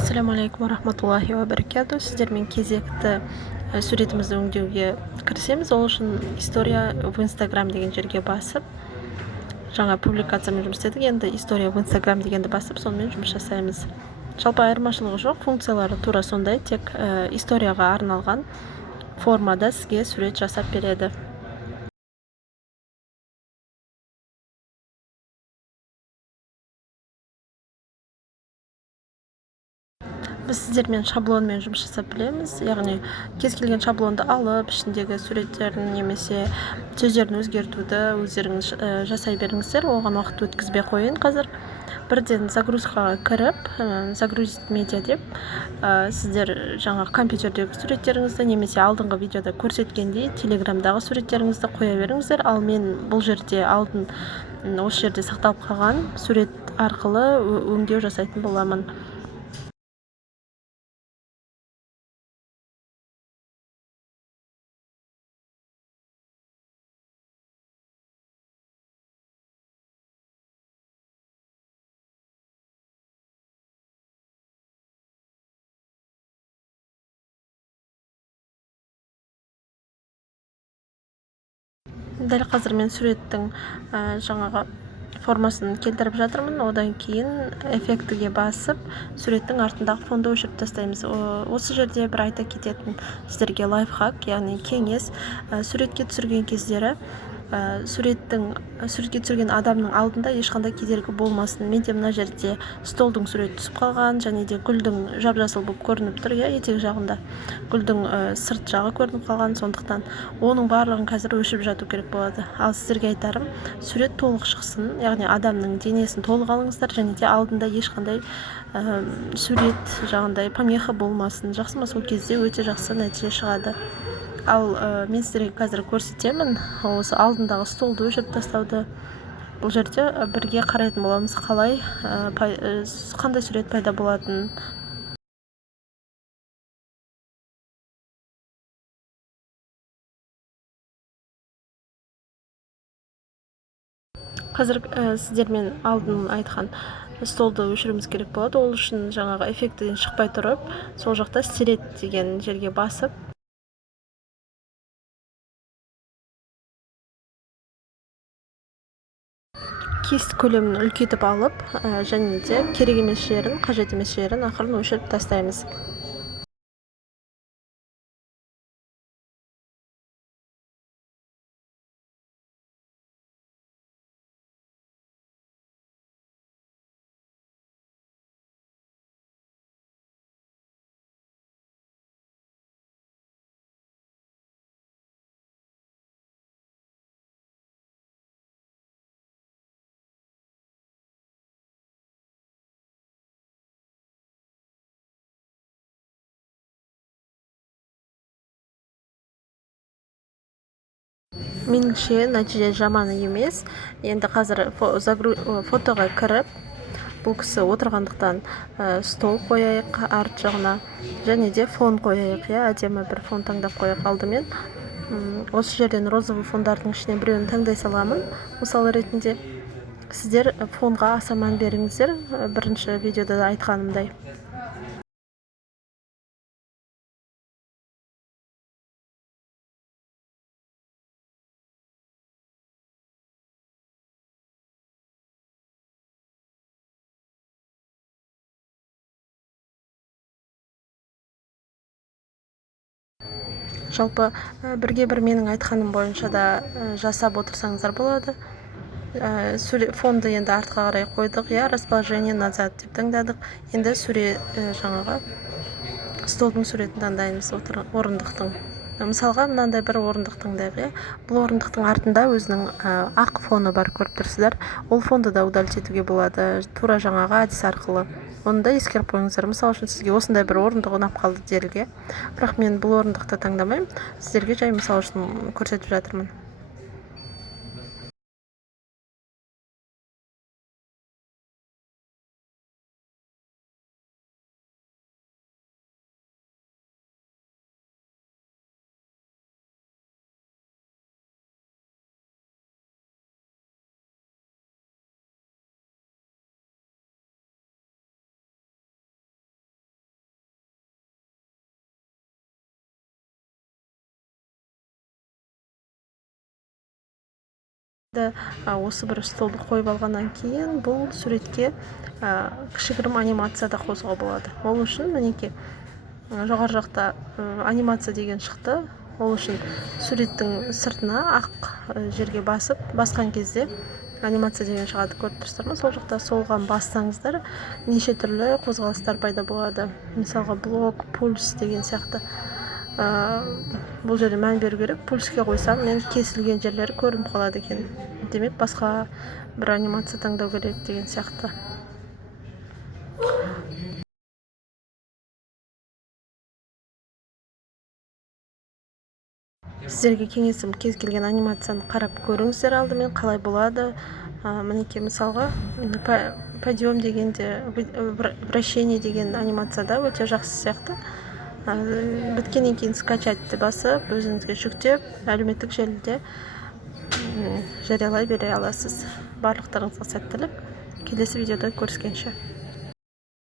Ассаламу алейкум рахматуллахи ва баракату. Сіздермен кезекті суретімізді өңдеуге кірісеміз. Ол үшін история в Инстаграм деген жерге басып, жаңа публикациямен жұмыс істедік. Енді история в Инстаграм дегенді басып, сонымен жұмыс жасаймыз. Жалпы айырмашылығы жоқ, функциялары тура сондай, тек историяға арналған формада сізге сурет жасап береді. Біз сіздермен шаблонмен жұмыс жасап білеміз, яғни кез келген шаблонды алып, ішіндегі суреттерін немесе сөздерін өзгертуді өздеріңіз жасай беріңіздер. Оған уақыт өткізбей қойын қазір. Бірден загрузкаға кіріп, загрузить медиа деп, сіздер жаңа компьютердегі суреттеріңізді немесе алдыңғы видеода көрсеткендей телеграмдағы суреттеріңізді қоя беріңіздер. Ал мен бұл жерде осы жерде сақталып қалған сурет арқылы өңдеу жасайтын боламын. Дәл қазір мен суреттің жаңағы формасын келтіріп жатырмын. Одан кейін эффектіге басып, суреттің артындағы фонды өшіріп тастаймыз. Осы жерде бір айта кететін сіздерге лайфхак, яғни кеңес, суретке түсірген кездері суретке түсірген адамның алдында ешқандай кедергі болмасын. Менде мына жерде столдың суреті түсіп қалған, және де гүлдің жап-жасыл болып көрініп тұр, етек жағында гүлдің сырт жағы көрініп қалған, сондықтан оның барлығын қазір өшіріп жату керек болады. Ал сіздерге айтарым, сурет толық шықсын, яғни адамның денесін толық алыңыздар, және де алдында ешқандай сурет жағындай помеха болмасын. Жақсы ма? Сол кезде өте жақсы нәтиже шығады. Ал мен сіздерге қазір көрсетемін осы алдындағы столды өшіріп тастауды. Бұл жерде бірге қарайтын боламыз, қандай сурет пайда болатынын. Қазір сіздермен алдын айтқан столды өшіруіміз керек болады. Ол үшін жаңағы эффектіден шықпай тұрып, сол жақта стереть деген жерге басып, кисть көлемін үлкейтіп алып, және де керек емес жерін, қажет емес жерін ақырын өшіріп тастаймыз. Меніңше нәтиже жаман емес. Енді қазір фотоға кіріп, бұл кісі отырғандықтан стол қояйық арт жағына, және де фон қояйық. Әдемі бір фон таңдап қояйық алдымен. Осы жерден розовый фондардың ішінен біреуін таңдай саламын. Мысалы ретінде сіздер фонға аса мән беріңіздер, бірінші видеода да айтқанымдай. Жалпы бірге бір менің айтқаным бойынша да жасап отырсаңыздар болады. Фонды енді артқа қарай қойдық, расположение назад деп таңдадық. Енді жаңағы столдың суретін таңдаймыз, орындықтың. Мысалға мынандай бір орындық таңдайық. Бұл орындықтың артында өзінің ақ фоны бар, көріп тұрсыздар. Ол фонды да удалить етуге болады, тура жаңағы әдіс арқылы. Оны да ескеріп қойыңыздар. Мысалы үшін сізге осындай бір орындық ұнап қалды деліге. Бірақ мен бұл орындықты таңдамаймын, сіздерге жай мысал үшін көрсетіп жатырмын. осы бір столды қойып алғаннан кейін бұл суретке кішігірім анимация да қосуға болады. Ол үшін мінекей жоғары жақта анимация деген шықты. Ол үшін суреттің сыртына ақ жерге басқан кезде анимация деген шығады, көріп тұрсыздар ма? Сол жақта солған бассаңыздар неше түрлі қозғалыстар пайда болады. Мысалға блок, пульс деген сияқты. Бұл жерде мән беру керек. Пульске қойсам, мен кесілген жерлері көрініп қалады екен. Демек, басқа бір анимация таңдау керек деген сияқты. Сіздерге кеңесім, кез келген анимацияны қарап көріңіздер алдымен қалай болады. Мінекей мысалға подъем дегенде, вращение деген анимацияда өте жақсы сияқты. Біткеннен кейін скачатьты басып, өзіңізге жүктеп, әлеуметтік желіде жариялай бере аласыз. Барлықтарыңызға сәттілік. Келесі видеода көріскенше.